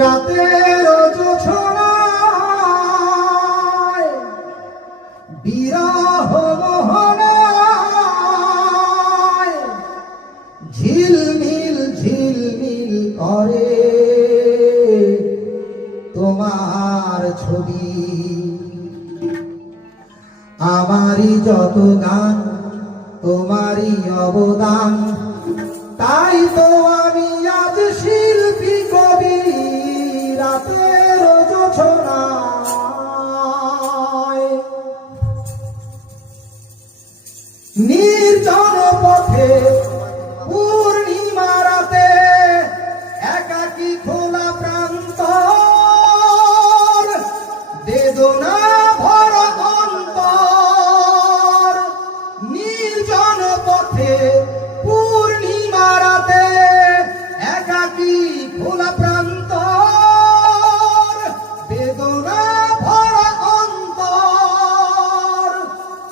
রাতের জোছনায় বিরহ মোহনায় ঝিলমিল ঝিলমিল করে তোমার ছবি। আমারই যত গান তোমারই অবদান, তাই তো আমি আজ শিল্পী কবি। রাতের জোছনায় নির্জন পথে পূর্ণিমা রাতে একাকী খোলা প্রান্তর, বেদনা ভরা অন্তর। নির্জন পথে পূর্ণিমা রাতে একাকী খোলা প্রান্তর, বেদনা ভরা অন্তর।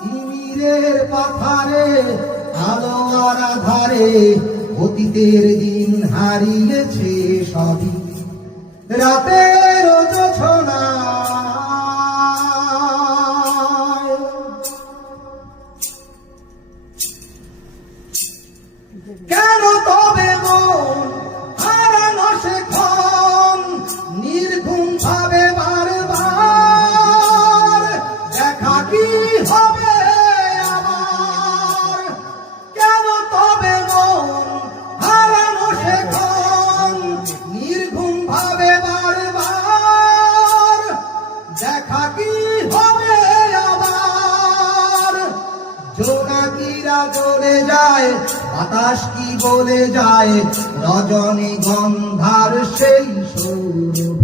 তিমিরের পাথারে আলো আর আধারে অতীতের দিন হারিয়েছে সবই। রাতের জোছনায় কেন তবে মন হারানো সেক্ষণ নির্ঘুম ভাবে বারবার? দেখা কি হবে আবার? কেন তবে মন হারানো সেক্ষণ নির্ঘুম ভাবে বারবার? দেখা কি হবে আবার? জোনাকিরা জ্বলে যায়, বাতাস কি বলে যায়, রজনী গন্ধার সেই সৌরভ।